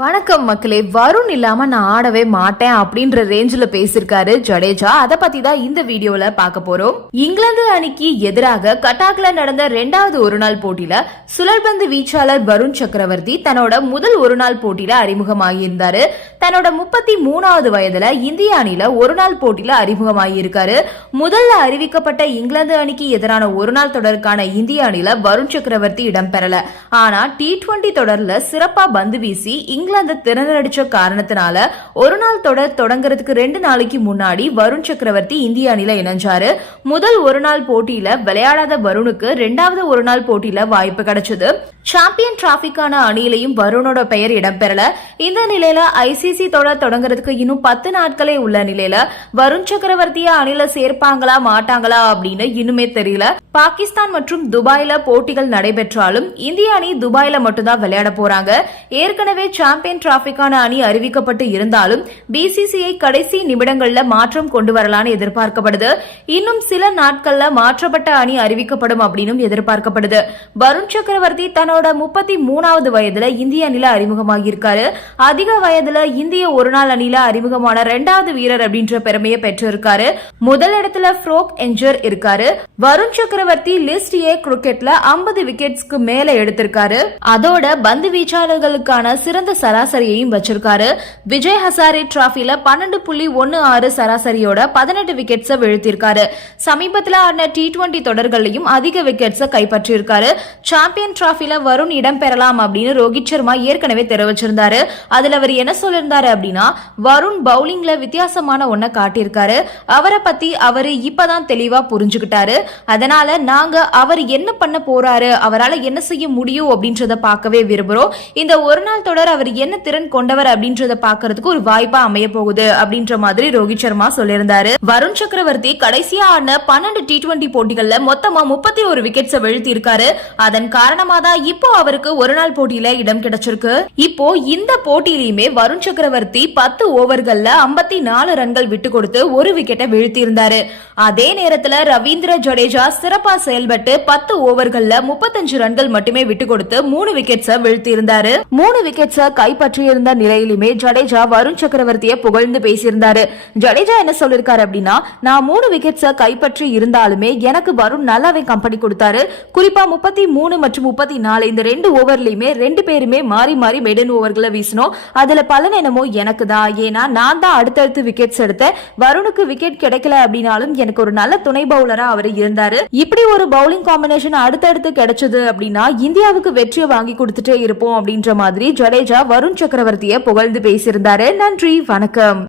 வணக்கம் மக்களே வருண் இல்லாம நான் ஆடவே மாட்டேன் அப்படின்ற ரேஞ்சில் பேசியிருக்காரு ஜடேஜா. அதை பத்தி தான் இந்த வீடியோல பார்க்க போறோம். இங்கிலாந்து அணிக்கு எதிராக கட்டாக்ல நடந்த ரெண்டாவது ஒருநாள் போட்டியில சுழற்பந்து வீச்சாளர் வருண் சக்கரவர்த்தி தன்னோட முதல் ஒருநாள் போட்டியில அறிமுகமாகியிருந்தாரு. தன்னோட முப்பத்தி மூணாவது வயதுல இந்திய அணியில ஒருநாள் போட்டியில அறிமுகமாகியிருக்காரு. முதல்ல அறிவிக்கப்பட்ட இங்கிலாந்து அணிக்கு எதிரான ஒருநாள் தொடருக்கான இந்திய அணியில வருண் சக்கரவர்த்தி இடம்பெறல. ஆனா டி டுவெண்டி தொடர்ல சிறப்பா பந்து வீசி இங்கிலாந்து திறனடிச்ச காரணத்தினால ஒரு நாள் தொடர் தொடங்குறதுக்கு ரெண்டு நாளைக்கு முன்னாடி வருண் சக்கரவர்த்தி இந்திய அணில இணைஞ்சாரு. முதல் ஒரு நாள் போட்டியில விளையாடாத வருணுக்கு ரெண்டாவது ஒரு நாள் போட்டியில வாய்ப்பு கிடைச்சது. சாம்பியன் டிராபிக்கான அணியிலையும் வருணோட பெயர் இடம்பெறல. இந்த நிலையில ஐசிசி தொடர் தொடங்குறதுக்கு இன்னும் பத்து நாட்களே உள்ள நிலையில வருண் சக்கரவர்த்திய அணில சேர்ப்பாங்களா மாட்டாங்களா அப்படின்னு இன்னுமே தெரியல. பாகிஸ்தான் மற்றும் துபாயில போட்டிகள் நடைபெற்றாலும் இந்திய அணி துபாயில மட்டும்தான் விளையாட போறாங்க. ஏற்கனவே சாம்பியன் டிராபிக்கான அணி அறிவிக்கப்பட்டு இருந்தாலும் பிசிசிஐ கடைசி நிமிடங்கள்ல மாற்றம் கொண்டு வரலான்னு எதிர்பார்க்கப்படுது. இன்னும் சில நாட்கள்ல மாற்றப்பட்ட அணி அறிவிக்கப்படும் அப்படின்னு எதிர்பார்க்கப்படுது. வருண் சக்கரவர்த்தி தன்னோட முப்பத்தி மூணாவது வயதுல இந்திய அணில அறிமுகமாகியிருக்காரு. அதிக வயதுல இந்திய ஒருநாள் அணில அறிமுகமான இரண்டாவது வீரர் அப்படின்ற பெருமையை பெற்றிருக்காரு. முதல் இடத்துல ஃப்ரோக் என்ஜர் இருக்காரு. வருண் சக்கரவர்த்தி லிஸ்ட் ஏ கிரிக்கெட்ல 50 விக்கெட்ஸ்க்கு மேல எடுத்திருக்காரு. அதோட பந்து வீச்சாளர்களுக்கான சிறந்த சராசரியையும் வச்சிருக்காரு. விஜய் ஹசாரே டிராஃபில பன்னெண்டு புள்ளி ஒன்னு ஆறு சராசரியோட பதினெட்டு விக்கெட்ஸை வீழ்த்திருக்காரு சமீபத்துல ஆடின டி டுவெண்டி தொடர்களையும் அதிக விக்கெட்ஸை கைப்பற்றியிருக்காரு. சாம்பியன் டிராஃபில வருண் இடம் பெறலாம் அப்படின்னு ரோஹித் சர்மா ஏற்கனவே தெரிவிச்சிருந்தாரு. அதுல அவர் என்ன சொல்லியிருந்தாரு அப்படின்னா வருண் பவுலிங்ல வித்தியாசமான ஒன்ன காட்டியிருக்காரு. அவரை பத்தி அவரு இப்பதான் தெளிவா புரிஞ்சுக்கிட்டாரு. அதனால நாங்க அவர் என்ன பண்ண போறாரு அவரால் என்ன செய்ய முடியும் அப்படின்றத பார்க்கவே விரும்புறோம். இந்த ஒரு நாள் தொடர் அவர் என்ன திறன் கொண்டவர் அப்படின்றத பாக்குறதுக்கு ஒரு வாய்ப்பா அமைய போகுது அப்படின்ற மாதிரி ரோஹித் சர்மா சொல்லியிருந்தாரு. வருண் சக்கரவர்த்தி கடைசியா ஆன பன்னெண்டு டி டுவெண்டி போட்டிகள்ல மொத்தமா முப்பத்தி ஒரு விக்கெட்ஸை வீழ்த்தி இருக்காரு அதன் காரணமா தான் இப்போ அவருக்கு ஒரு நாள் போட்டியில இடம் கிடைச்சிருக்கு. இப்போ இந்த போட்டியிலயுமே வருண் சக்கரவர்த்தி பத்து ஓவர்கள்ல ஐம்பத்தி நாலு ரன்கள் விட்டு கொடுத்து ஒரு விக்கெட்டை வீழ்த்தி இருந்தாரு அதே நேரத்துல ரவீந்திர ஜடேஜா சிறப்பா செயல்பட்டு பத்து ஓவர்கள்ல முப்பத்தஞ்சு ரன்கள் மட்டுமே விட்டு கொடுத்து மூணு விக்கெட்ஸை வீழ்த்தி இருந்தாரு மூணு விக்கெட்ஸை கைப்பற்றியிருந்த நிலையிலுமே ஜடேஜா வருண் சக்கரவர்த்தியை புகழ்ந்து பேசியிருந்தாரு. ஜடேஜா என்ன சொல்லிருக்காரு அப்படின்னா நான் மூணு விக்கெட்ஸை கைப்பற்றி இருந்தாலுமே எனக்கு வருண் நல்லாவே கம்பெனி கொடுத்தாரு. குறிப்பா முப்பத்தி மூணு மற்றும் முப்பத்தி நாலு இந்த ரெண்டு ஓவர்லயுமே ரெண்டு பேருமே மாறி மாறி மெடன் ஓவர்களை வீசினோம். அதுல பலன் என்னமோ எனக்கு தான் ஏன்னா நான் தான் அடுத்தடுத்து விக்கெட்ஸ் எடுத்தேன் வருணுக்கு விக்கெட் கிடைக்கல அப்படின்னாலும் எனக்கு ஒரு நல்ல துணை பவுலரா அவர் இருந்தாரு. இப்படி ஒரு பவுலிங் காம்பினேஷன் அடுத்தடுத்து கிடைச்சது அப்படின்னா இந்தியாவுக்கு வெற்றியை வாங்கி கொடுத்துட்டே இருப்போம் அப்படின்ற மாதிரி ஜடேஜா வருண் சக்கரவர்த்தியை புகழ்ந்து பேசியிருந்தாரு. நன்றி வணக்கம்.